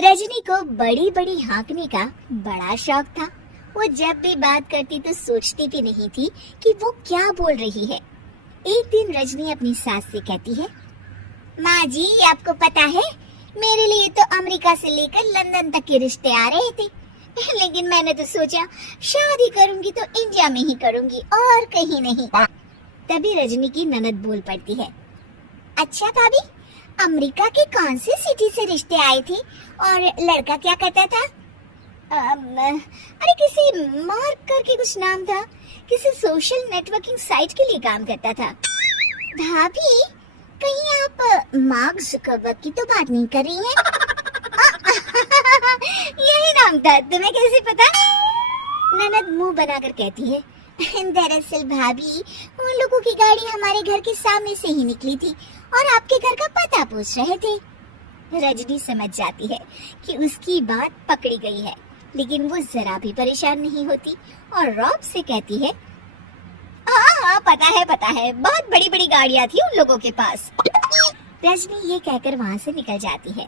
रजनी को बड़ी बड़ी हाँकने का बड़ा शौक था। वो जब भी बात करती तो सोचती भी नहीं थी कि वो क्या बोल रही है। एक दिन रजनी अपनी सास से कहती है, माँ जी आपको पता है, मेरे लिए तो अमेरिका से लेकर लंदन तक के रिश्ते आ रहे थे, लेकिन मैंने तो सोचा शादी करूंगी तो इंडिया में ही करूंगी और कहीं नहीं। तभी रजनी की ननद बोल पड़ती है, अच्छा भाभी, अमेरिका के कौन से सिटी से रिश्ते आए थे और लड़का क्या करता था? अरे किसी मार्क करके कुछ नाम था, किसी सोशल नेटवर्किंग साइट के लिए काम करता था। भाभी कहीं आप मार्क जुकरबर्ग की तो बात नहीं कर रही हैं? यही नाम था, तुम्हें कैसे पता? ननद मुंह बनाकर कहती है, दरअसल भाभी उन लोगों की गाड़ी हमारे घर के सामने से ही निकली थी और आपके घर का पता पूछ रहे थे। रजनी समझ जाती है कि उसकी बात पकड़ी गई है, लेकिन वो जरा भी परेशान नहीं होती और रॉब से कहती है, हाँ पता है, बहुत बड़ी बड़ी गाड़ियां थी उन लोगों के पास। रजनी ये कहकर वहाँ से निकल जाती है।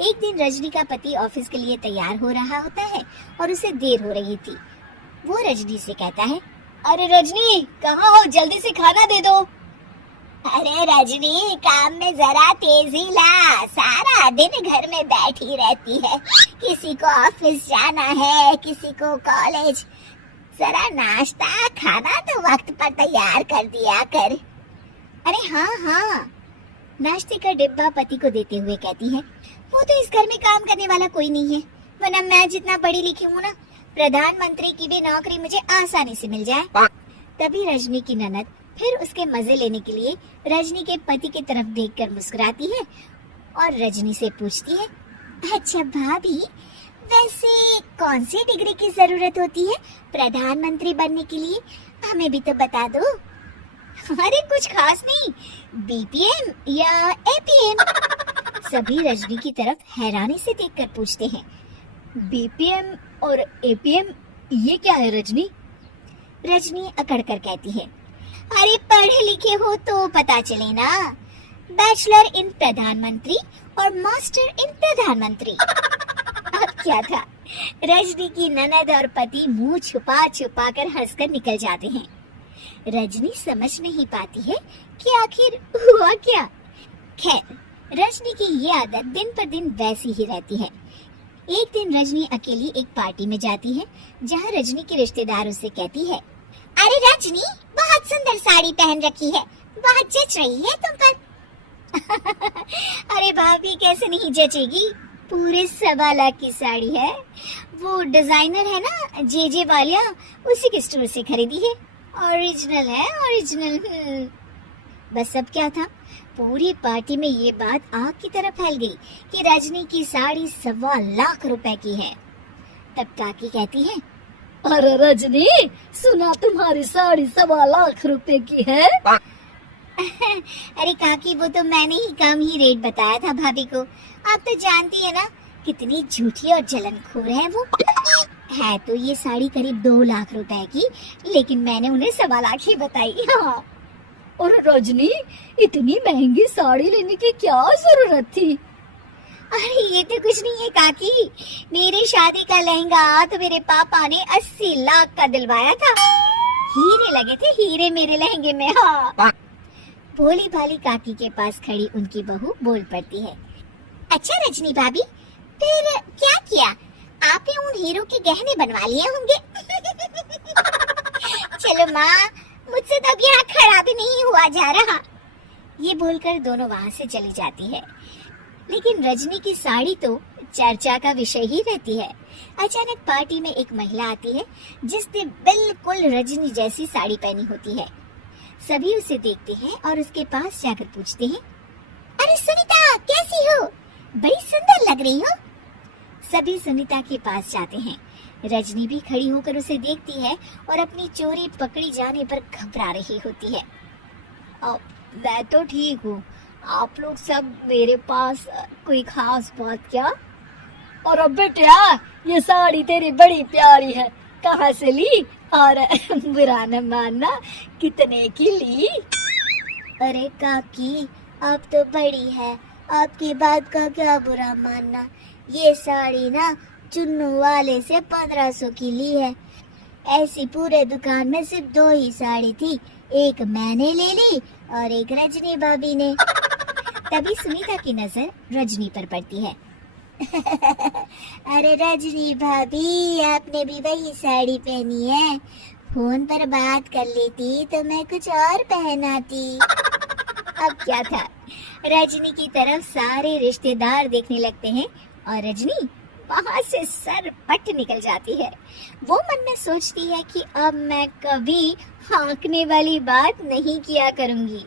एक दिन रजनी का पति ऑफिस के लिए तैयार हो रहा होता है और उसे देर हो रही थी। वो रजनी से कहता है, अरे रजनी कहाँ हो, जल्दी से खाना दे दो। अरे रजनी काम में जरा तेजी ला, सारा दिन घर में बैठी रहती है, किसी को ऑफिस जाना है, किसी को कॉलेज, जरा नाश्ता खाना तो वक्त पर तैयार कर दिया कर। अरे हाँ, नाश्ते का डिब्बा पति को देते हुए कहती है, वो तो इस घर में काम करने वाला कोई नहीं है, वरना मैं जितना पढ़ी लिखी हूँ ना, प्रधानमंत्री की भी नौकरी मुझे आसानी से मिल जाए। तभी रजनी की ननद फिर उसके मजे लेने के लिए रजनी के पति की तरफ देखकर मुस्कुराती है और रजनी से पूछती है, अच्छा भाभी वैसे कौन सी डिग्री की जरूरत होती है प्रधानमंत्री बनने के लिए, हमें भी तो बता दो। अरे कुछ खास नहीं, बीपीएम या एपीएम। सभी रजनी की तरफ हैरानी से देखकर पूछते हैं, बीपीएम और एपीएम ये क्या है रजनी? रजनी अकड़ कर कहती है, अरे पढ़े लिखे हो तो पता चले ना, बैचलर इन प्रधानमंत्री और मास्टर इन प्रधानमंत्री। अब क्या था, रजनी की ननद और पति मुंह छुपा छुपा कर हंसकर निकल जाते हैं। रजनी समझ नहीं पाती है कि आखिर हुआ क्या। खैर रजनी की ये आदत दिन पर दिन वैसी ही रहती है। एक दिन रजनी अकेली एक पार्टी में जाती है, जहाँ रजनी के रिश्तेदार उसे कहती है, अरे रजनी बहुत सुंदर साड़ी पहन रखी है, बहुत जच रही है तुम पर। अरे भाभी कैसे नहीं जचेगी, पूरे 1.25 लाख की साड़ी है, वो डिजाइनर है ना जे वालिया, उसी के स्टोर से खरीदी है, ओरिजिनल है ओरिजिनल। बस अब क्या था, पूरी पार्टी में ये बात आग की तरह फैल गई कि रजनी की साड़ी 1.25 लाख रुपए की है। तब काकी कहती है, अरे रजनी सुना तुम्हारी साड़ी 1.25 लाख रुपए की है। अरे काकी वो तो मैंने ही कम ही रेट बताया था भाभी को, आप तो जानती है ना कितनी झूठी और जलनखोर है वो। है तो ये साड़ी करीब 2 लाख रुपए की, लेकिन मैंने उन्हें 1.25 लाख ही बताई। हाँ। और रजनी इतनी महंगी साड़ी लेने की क्या जरूरत थी? अरे ये तो कुछ नहीं है काकी, मेरी शादी का लहंगा तो मेरे पापा ने 80 लाख का दिलवाया था, हीरे लगे थे हीरे मेरे लहंगे में। हाँ। भोली भाली काकी के पास खड़ी उनकी बहू बोल पड़ती है, अच्छा रजनी भाभी फिर क्या किया, आपने उन हीरो के गहने बनवा लिए होंगे। चलो माँ, मुझसे तो अब यहाँ खड़ा भी नहीं हुआ जा रहा। ये बोलकर दोनों वहाँ से चली जाती है, लेकिन रजनी की साड़ी तो चर्चा का विषय ही रहती है। अचानक पार्टी में एक महिला आती है जिसने बिल्कुल रजनी जैसी साड़ी पहनी होती है। सभी उसे देखते हैं और उसके पास जाकर पूछते हैं, अरे सुनीता कैसी हो, बड़ी सुंदर लग रही हो। सभी सुनीता के पास जाते हैं। रजनी भी खड़ी होकर उसे देखती है और अपनी चोरी पकड़ी जाने पर घबरा रही होती है। मैं तो ठीक हूँ, आप लोग सब मेरे पास कोई खास बात क्या? और अब बेटा ये साड़ी तेरी बड़ी प्यारी है, कहाँ से ली और बुरा न मानना कितने की ली? अरे काकी आप तो बड़ी है, आपकी बात का क्या बुरा मानना, ये साड़ी ना चुन्नू वाले से 1500 की ली है। ऐसी पूरे दुकान में सिर्फ 2 ही साड़ी थी, एक मैंने ले ली और एक रजनी भाभी ने। तभी सुनीता की नजर रजनी पर पड़ती है। अरे रजनी भाभी, आपने भी वही साड़ी पहनी है। फोन पर बात कर लेती तो मैं कुछ और पहनाती। अब क्या था, रजनी की तरफ सारे रिश्तेदार देखने लगते हैं और रजनी वहां से सर पट निकल जाती है। वो मन में सोचती है कि अब मैं कभी हाँकने वाली बात नहीं किया करूंगी।